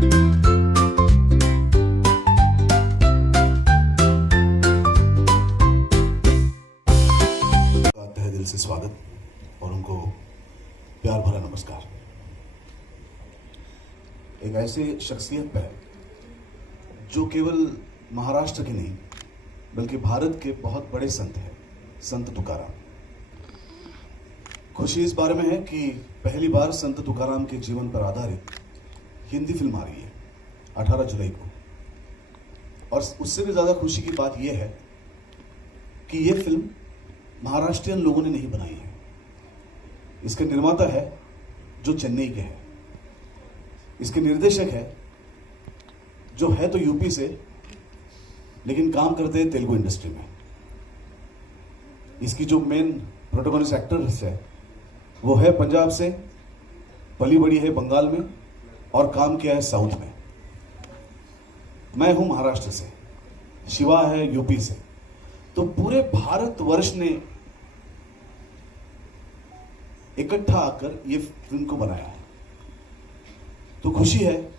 तहे दिल से स्वागत और उनको प्यार भरा नमस्कार। एक ऐसे शख्सियत पर जो केवल महाराष्ट्र के नहीं बल्कि भारत के बहुत बड़े संत हैं, संत तुकाराम। खुशी इस बारे में है कि पहली बार संत तुकाराम के जीवन पर आधारित हिंदी फिल्म आ रही है 18 जुलाई को। और उससे भी ज्यादा खुशी की बात यह है कि यह फिल्म महाराष्ट्रियन लोगों ने नहीं बनाई है। इसके निर्माता है जो चेन्नई के हैं। इसके निर्देशक है जो है तो यूपी से लेकिन काम करते हैं तेलुगु इंडस्ट्री में। इसकी जो मेन प्रोटोगोनिस्ट एक्टर्स है वो है पंजाब से, पली बड़ी है बंगाल में और काम किया है साउथ में। मैं हूं महाराष्ट्र से, शिवा है यूपी से। तो पूरे भारतवर्ष ने इकट्ठा आकर ये फिल्म को बनाया है, तो खुशी है।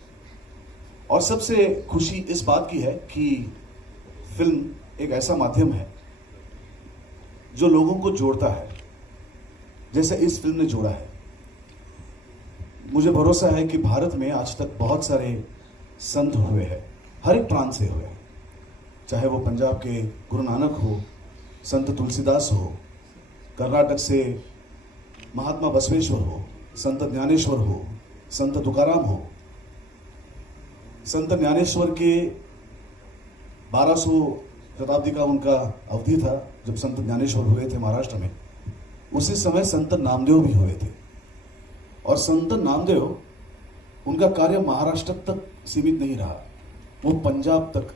और सबसे खुशी इस बात की है कि फिल्म एक ऐसा माध्यम है जो लोगों को जोड़ता है, जैसे इस फिल्म ने जोड़ा है। मुझे भरोसा है कि भारत में आज तक बहुत सारे संत हुए हैं, हर एक प्रांत से हुए हैं, चाहे वो पंजाब के गुरु नानक हो, संत तुलसीदास हो, कर्नाटक से महात्मा बसवेश्वर हो, संत ज्ञानेश्वर हो, संत तुकाराम हो। संत ज्ञानेश्वर के 1200 शताब्दी का उनका अवधि था जब संत ज्ञानेश्वर हुए थे महाराष्ट्र में। उसी समय संत नामदेव भी हुए थे। और संत नामदेव, उनका कार्य महाराष्ट्र तक सीमित नहीं रहा, वो पंजाब तक,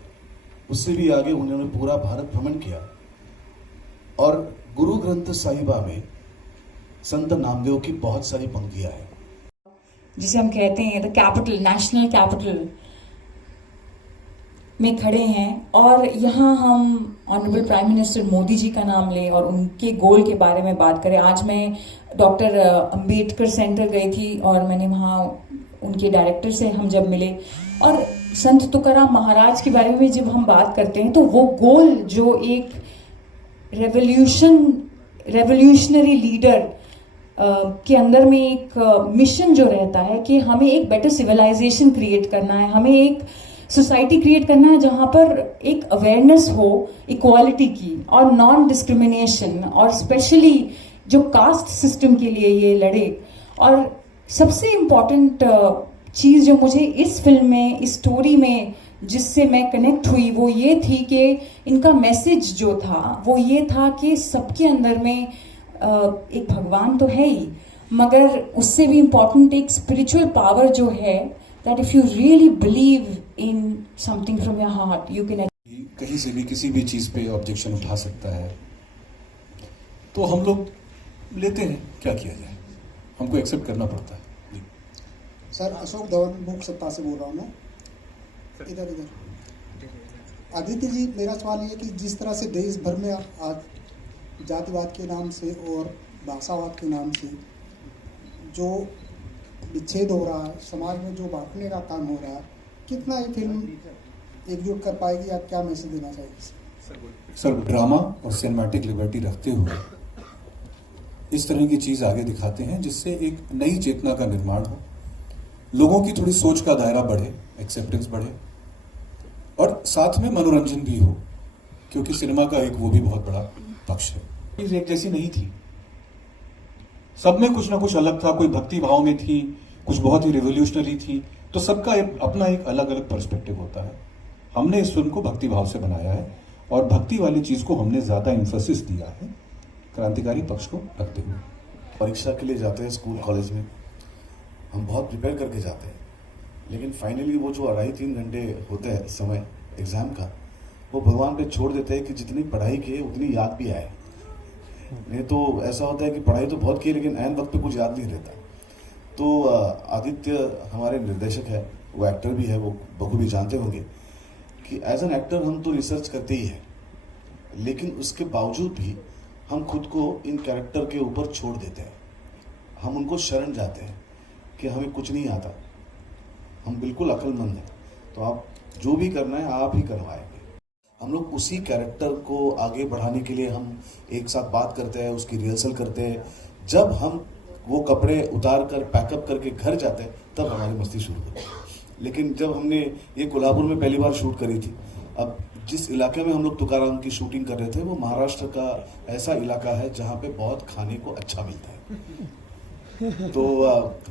उससे भी आगे उन्होंने पूरा भारत भ्रमण किया। और गुरु ग्रंथ साहिबा में संत नामदेव की बहुत सारी पंक्तियां हैं, जिसे हम कहते हैं द कैपिटल, नेशनल कैपिटल में खड़े हैं। और यहाँ हम honourable prime minister Modi ji का नाम लें और उनके गोल के बारे में बात करें। आज मैं डॉक्टर अंबेडकर सेंटर गई थी और मैंने वहाँ उनके डायरेक्टर से हम जब मिले, और संत तुकाराम महाराज के बारे में जब हम बात करते हैं तो वो गोल जो एक रेवोल्यूशनरी लीडर के अंदर में एक मिशन जो रहता है कि हमें एक बेटर सिविलाइजेशन क्रिएट करना है, हमें एक सोसाइटी क्रिएट करना है जहां पर एक अवेयरनेस हो इक्वालिटी की और नॉन डिस्क्रिमिनेशन, और स्पेशली जो कास्ट सिस्टम के लिए ये लड़े। और सबसे इम्पॉर्टेंट चीज जो मुझे इस फिल्म में, इस स्टोरी में जिससे मैं कनेक्ट हुई वो ये थी कि इनका मैसेज जो था वो ये था कि सबके अंदर में एक भगवान तो है ही, मगर उससे भी इम्पॉर्टेंट एक स्पिरिचुअल पावर जो है, that if you really believe in something from your heart, you can. कहीं से भी किसी भी चीज़ पे ऑब्जेक्शन उठा सकता है, तो हम लोग लेते हैं, क्या किया जाए, हमको एक्सेप्ट करना पड़ता है। सर, अशोक धवन मुख सत्ता से बोल रहा हूँ मैं। इधर आदित्य जी, मेरा सवाल ये कि जिस तरह से देश भर में आज जातिवाद के नाम से और भाषावाद के नाम से जो विच्छेद हो रहा है, समाज में जो बांटने का काम हो रहा है, कितना ये फिल्म एकजुट कर पाएगी? आप क्या मैसेज देना चाहिए? सर, ड्रामा और सिनेमैटिक लिबर्टी रखते हुए इस तरह की चीज आगे दिखाते हैं जिससे एक नई चेतना का निर्माण हो, लोगों की थोड़ी सोच का दायरा बढ़े, एक्सेप्टेंस बढ़े, और साथ में मनोरंजन भी हो, क्योंकि सिनेमा का एक वो भी बहुत बड़ा पक्ष है। चीज एक जैसी नहीं थी, सब में कुछ ना कुछ अलग था। कोई भक्ति भाव में थी, कुछ बहुत ही रिवोल्यूशनरी थी, तो सबका अपना एक अलग अलग पर्सपेक्टिव होता है। हमने इस फिल्म को भक्ति भाव से बनाया है और भक्ति वाली चीज को हमने ज्यादा इंफोसिस दिया है, क्रांतिकारी पक्ष को रखते हुए। परीक्षा के लिए जाते हैं स्कूल कॉलेज में, हम बहुत प्रिपेयर करके जाते हैं, लेकिन फाइनली वो जो 2.5-3 घंटे होते हैं समय एग्जाम का, वो भगवान पे छोड़ देते हैं कि जितनी पढ़ाई की उतनी याद भी आए। नहीं तो ऐसा होता है कि पढ़ाई तो बहुत की लेकिन ऐन वक्त पे कुछ याद नहीं रहता। तो आदित्य हमारे निर्देशक है, वो एक्टर भी है, वो बखूबी जानते होंगे कि एज एन एक्टर हम तो रिसर्च करते ही हैं, लेकिन उसके बावजूद भी हम खुद को इन कैरेक्टर के ऊपर छोड़ देते हैं। हम उनको शरण जाते हैं कि हमें कुछ नहीं आता, हम बिल्कुल अक्लमंद हैं, तो आप जो भी करना है आप ही करवाएंगे। हम लोग उसी कैरेक्टर को आगे बढ़ाने के लिए हम एक साथ बात करते हैं, उसकी रिहर्सल करते हैं। जब हम वो कपड़े उतार कर पैकअप करके घर जाते हैं तब हमारी मस्ती शुरू होती है। लेकिन जब हमने ये कोल्हापुर में पहली बार शूट करी थी, अब जिस इलाके में हम लोग तुकाराम की शूटिंग कर रहे थे वो महाराष्ट्र का ऐसा इलाका है जहाँ पे बहुत खाने को अच्छा मिलता है। तो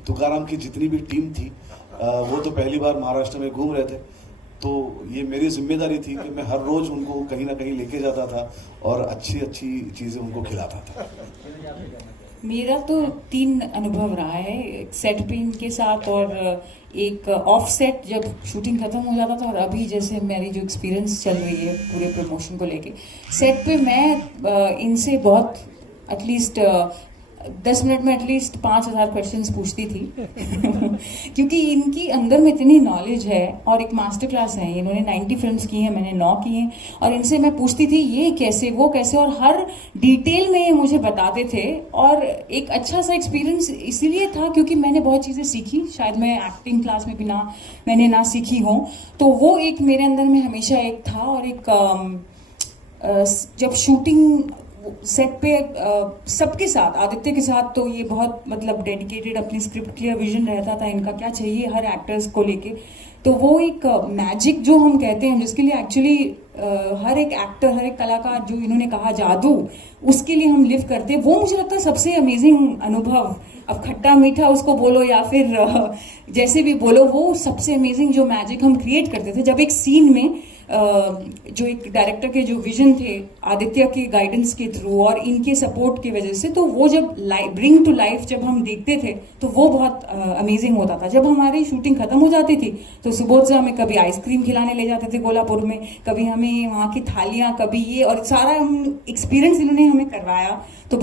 तुकाराम की जितनी भी टीम थी वो तो पहली बार महाराष्ट्र में घूम रहे थे, तो ये मेरी जिम्मेदारी थी कि मैं हर रोज उनको कहीं ना कहीं लेके जाता था और अच्छी अच्छी चीजें उनको खिलाता था। मेरा तो 3 अनुभव रहा है, एक सेट पे इनके साथ और एक ऑफ सेट जब शूटिंग खत्म हो जाता था, और अभी जैसे मेरी जो एक्सपीरियंस चल रही है पूरे प्रमोशन को लेके। सेट पे मैं इनसे बहुत एटलीस्ट 10 मिनट में एटलीस्ट 5000 क्वेश्चंस पूछती थी क्योंकि इनकी अंदर में इतनी नॉलेज है और एक मास्टर क्लास है। इन्होंने 90 फिल्म्स की हैं, मैंने 9 की हैं, और इनसे मैं पूछती थी ये कैसे वो कैसे, और हर डिटेल में ये मुझे बताते थे। और एक अच्छा सा एक्सपीरियंस इसीलिए था क्योंकि मैंने बहुत चीज़ें सीखी, शायद मैं एक्टिंग क्लास में भी मैंने ना सीखी हूँ। तो वो एक मेरे अंदर में हमेशा एक था। और एक जब शूटिंग सेट पे सबके साथ, आदित्य के साथ तो ये बहुत मतलब डेडिकेटेड, अपनी स्क्रिप्ट क्लियर विजन रहता था इनका क्या चाहिए हर एक्टर्स को लेके। तो वो एक मैजिक जो हम कहते हैं, जिसके लिए एक्चुअली हर एक एक्टर, हर एक कलाकार, जो इन्होंने कहा जादू, उसके लिए हम लिव करते हैं। वो मुझे लगता है सबसे अमेजिंग अनुभव। अब खट्टा मीठा उसको बोलो या फिर जैसे भी बोलो, वो सबसे अमेजिंग जो मैजिक हम क्रिएट करते थे जब एक सीन में जो एक डायरेक्टर के जो विजन थे आदित्य के गाइडेंस के थ्रू और इनके सपोर्ट की वजह से, तो वो जब ब्रिंग टू लाइफ जब हम देखते थे तो वो बहुत अमेजिंग होता था। जब हमारी शूटिंग खत्म हो जाती थी तो सुबोध से हमें कभी आइसक्रीम खिलाने ले जाते थे कोल्हापुर में, कभी हमें वहाँ की थालियाँ, कभी ये, और सारा एक्सपीरियंस इन्होंने हमें करवाया। तो